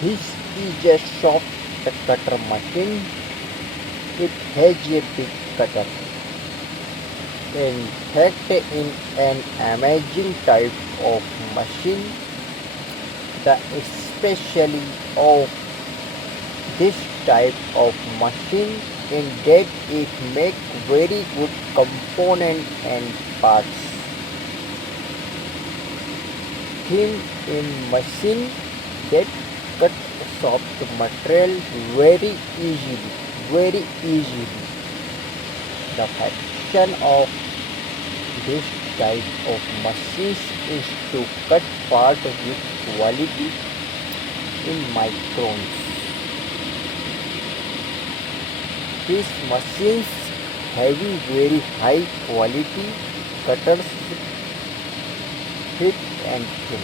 This is a soft cutter machine. It has a big cutter. In fact, in an amazing type of machine, the especially of this type of machine in that it make very good component and parts. Theme in machine that cut soft material very easily, very easily. The function of this type of machines is to cut part with quality in microns. These machines have very high quality cutters, thick and thin.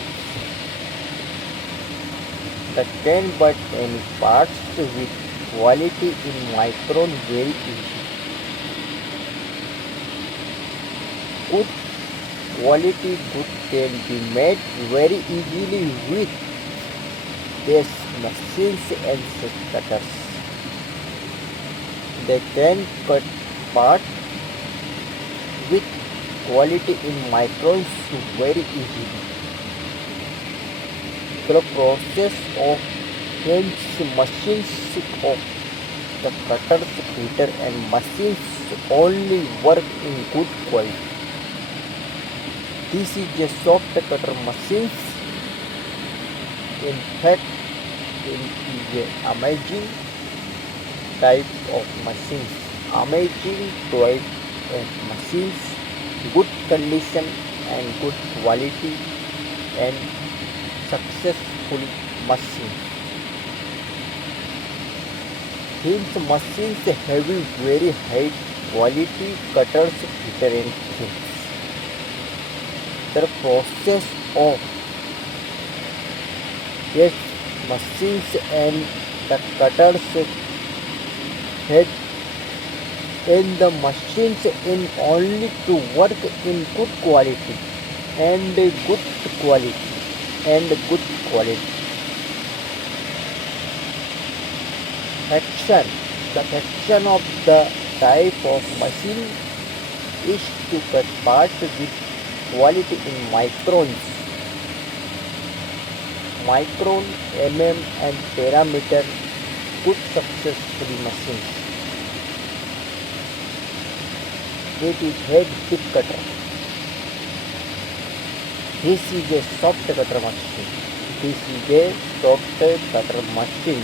They can cut any parts with quality in micron very easy. Good quality good can be made very easily with these machines and cutters. They can cut parts with quality in microns very easily. The process of hence machines of the cutters, heater and machines only work in good quality. This is a soft cutter machine. In fact, it is an amazing type of machines. Amazing type of machines, good condition and good quality and successful machine. These machines have very high quality cutters, heater and things. The process of these machines and the cutters head in the machines in only to work in good quality and good quality and good quality. Action. The action of the type of machine is to cut parts with quality in microns. Micron, mm and parameter good successfully machines. It is head big cutter. This is a soft cutter machine. This is a soft cutter machine.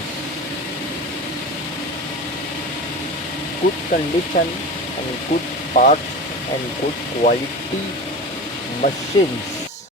Good condition and good parts and good quality machines.